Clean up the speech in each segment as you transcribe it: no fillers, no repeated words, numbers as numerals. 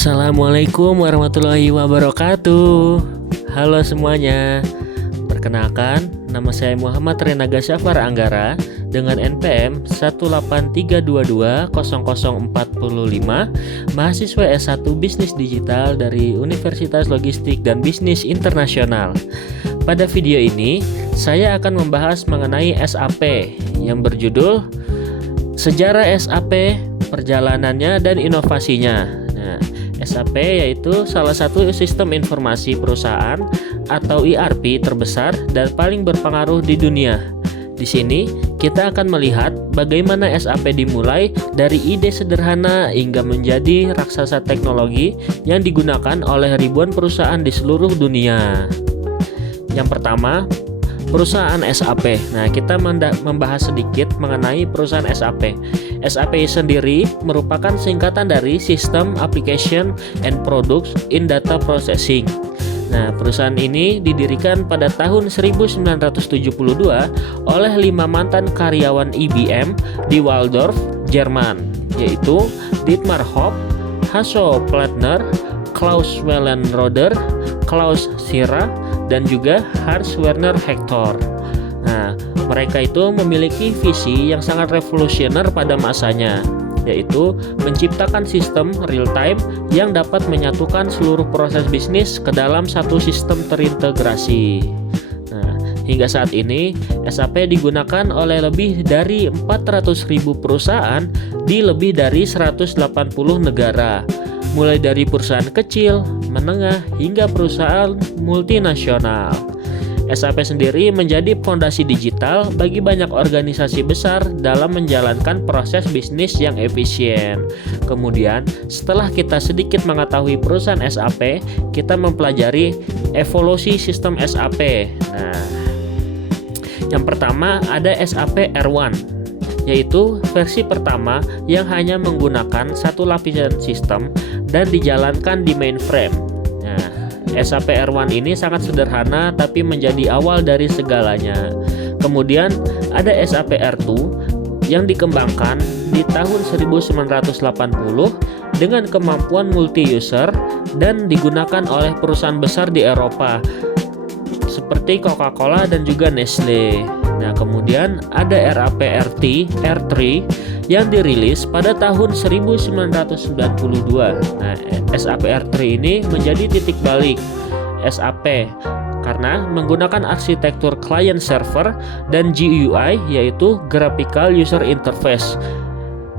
Assalamualaikum warahmatullahi wabarakatuh. Halo semuanya. Perkenalkan, nama saya Muhammad Renaga Syafar Anggara dengan NPM 183220045, mahasiswa S1 Bisnis Digital dari Universitas Logistik dan Bisnis Internasional. Pada video ini, saya akan membahas mengenai SAP yang berjudul Sejarah SAP, Perjalanannya dan Inovasinya. SAP yaitu salah satu sistem informasi perusahaan atau ERP terbesar dan paling berpengaruh di dunia. Di sini kita akan melihat bagaimana SAP dimulai dari ide sederhana hingga menjadi raksasa teknologi yang digunakan oleh ribuan perusahaan di seluruh dunia. Yang pertama, perusahaan SAP. Nah, kita membahas sedikit mengenai perusahaan SAP. SAP sendiri merupakan singkatan dari System Application and Products in Data Processing. Nah, perusahaan ini didirikan pada tahun 1972 oleh 5 mantan karyawan IBM di Waldorf, Jerman, yaitu Dietmar Hopp, Hasso Plattner, Klaus Wellenroder, Klaus Schirra, dan juga Hans Werner Hector. Nah, mereka itu memiliki visi yang sangat revolusioner pada masanya, yaitu menciptakan sistem real-time yang dapat menyatukan seluruh proses bisnis ke dalam satu sistem terintegrasi. Nah, hingga saat ini, SAP digunakan oleh lebih dari 400.000 perusahaan di lebih dari 180 negara, mulai dari perusahaan kecil, menengah, hingga perusahaan multinasional. SAP sendiri menjadi fondasi digital bagi banyak organisasi besar dalam menjalankan proses bisnis yang efisien. Kemudian, setelah kita sedikit mengetahui perusahaan SAP, kita mempelajari evolusi sistem SAP. Nah, yang pertama ada SAP R1, yaitu versi pertama yang hanya menggunakan satu lapisan sistem dan dijalankan di mainframe. Nah, SAP R1 ini sangat sederhana tapi menjadi awal dari segalanya. Kemudian ada SAP R2 yang dikembangkan di tahun 1980 dengan kemampuan multi-user dan digunakan oleh perusahaan besar di Eropa seperti Coca-Cola dan juga Nestle. Nah, kemudian ada SAP R3 yang dirilis pada tahun 1992. Nah, SAP R3 ini menjadi titik balik SAP karena menggunakan arsitektur client server dan GUI, yaitu Graphical User Interface.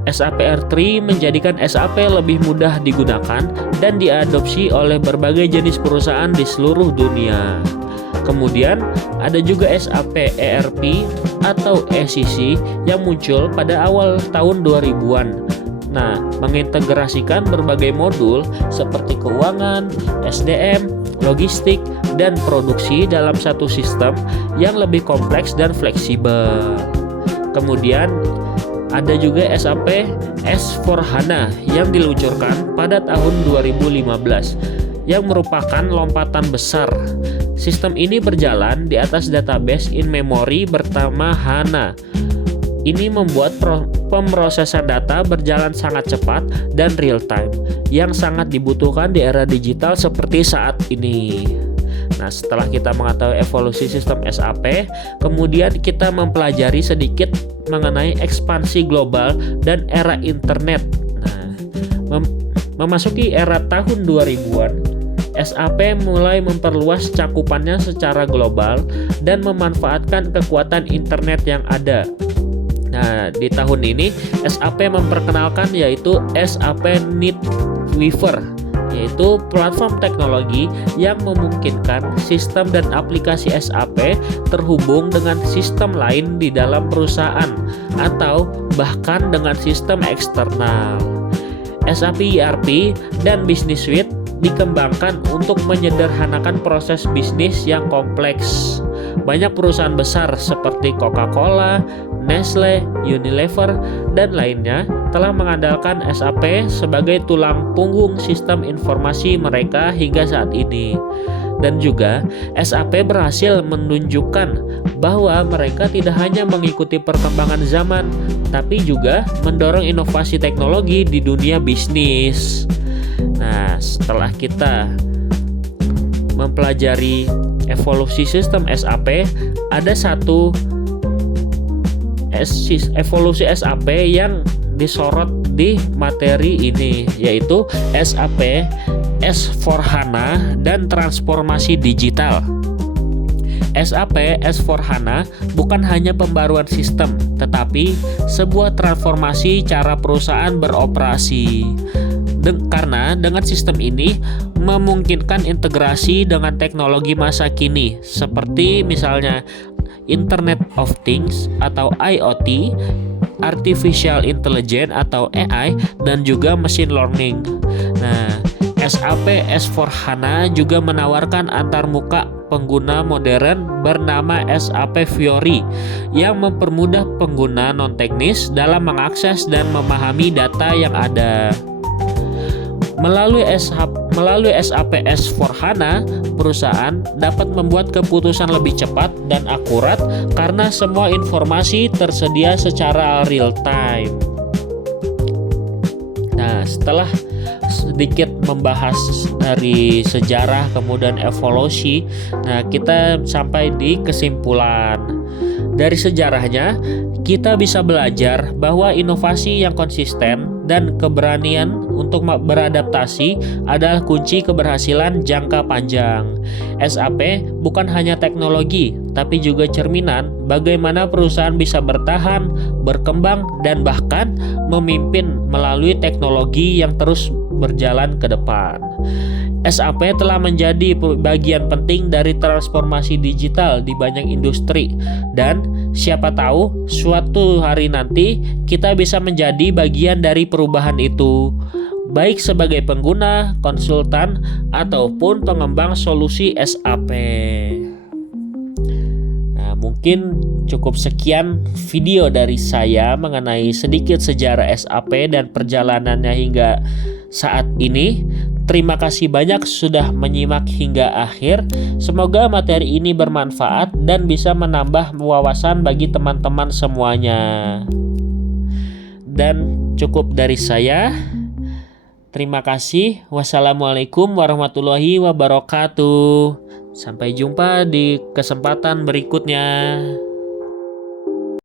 SAP R3 menjadikan SAP lebih mudah digunakan dan diadopsi oleh berbagai jenis perusahaan di seluruh dunia. Kemudian ada juga SAP ERP atau ECC yang muncul pada awal tahun 2000-an. Nah, mengintegrasikan berbagai modul seperti keuangan, SDM, logistik, dan produksi dalam satu sistem yang lebih kompleks dan fleksibel. Kemudian ada juga SAP S/4HANA yang diluncurkan pada tahun 2015 yang merupakan lompatan besar. Sistem ini berjalan di atas database in memory bernama HANA. Ini membuat pemrosesan data berjalan sangat cepat dan real time yang sangat dibutuhkan di era digital seperti saat ini. Nah, setelah kita mengetahui evolusi sistem SAP, kemudian kita mempelajari sedikit mengenai ekspansi global dan era internet. Nah, memasuki era tahun 2000-an, SAP mulai memperluas cakupannya secara global dan memanfaatkan kekuatan internet yang ada. Nah, di tahun ini SAP memperkenalkan yaitu SAP NetWeaver, yaitu platform teknologi yang memungkinkan sistem dan aplikasi SAP terhubung dengan sistem lain di dalam perusahaan atau bahkan dengan sistem eksternal. SAP ERP dan Business Suite dikembangkan untuk menyederhanakan proses bisnis yang kompleks. Banyak perusahaan besar seperti Coca-Cola, Nestle, Unilever, dan lainnya telah mengandalkan SAP sebagai tulang punggung sistem informasi mereka hingga saat ini. Dan juga SAP berhasil menunjukkan bahwa mereka tidak hanya mengikuti perkembangan zaman, tapi juga mendorong inovasi teknologi di dunia bisnis. Nah, setelah kita mempelajari evolusi sistem SAP, ada satu evolusi SAP yang disorot di materi ini, yaitu SAP S/4HANA dan transformasi digital. SAP S/4HANA bukan hanya pembaruan sistem, tetapi sebuah transformasi cara perusahaan beroperasi. Karena dengan sistem ini memungkinkan integrasi dengan teknologi masa kini, seperti misalnya Internet of Things atau IoT, Artificial Intelligence atau AI, dan juga Machine Learning. Nah, SAP S/4HANA juga menawarkan antarmuka pengguna modern bernama SAP Fiori yang mempermudah pengguna non-teknis dalam mengakses dan memahami data yang ada. Melalui SAP S/4HANA, perusahaan dapat membuat keputusan lebih cepat dan akurat karena semua informasi tersedia secara real time. Nah, setelah sedikit membahas dari sejarah kemudian evolusi, nah kita sampai di kesimpulan. Dari sejarahnya, kita bisa belajar bahwa inovasi yang konsisten dan keberanian untuk beradaptasi adalah kunci keberhasilan jangka panjang. SAP bukan hanya teknologi, tapi juga cerminan bagaimana perusahaan bisa bertahan, berkembang, dan bahkan memimpin melalui teknologi yang terus berjalan ke depan. SAP telah menjadi bagian penting dari transformasi digital di banyak industri, dan siapa tahu suatu hari nanti kita bisa menjadi bagian dari perubahan itu, baik sebagai pengguna, konsultan, ataupun pengembang solusi SAP. Nah, mungkin cukup sekian video dari saya mengenai sedikit sejarah SAP dan perjalanannya hingga saat ini. Terima kasih banyak sudah menyimak hingga akhir. Semoga materi ini bermanfaat dan bisa menambah wawasan bagi teman-teman semuanya. Dan cukup dari saya. Terima kasih. Wassalamualaikum warahmatullahi wabarakatuh. Sampai jumpa di kesempatan berikutnya.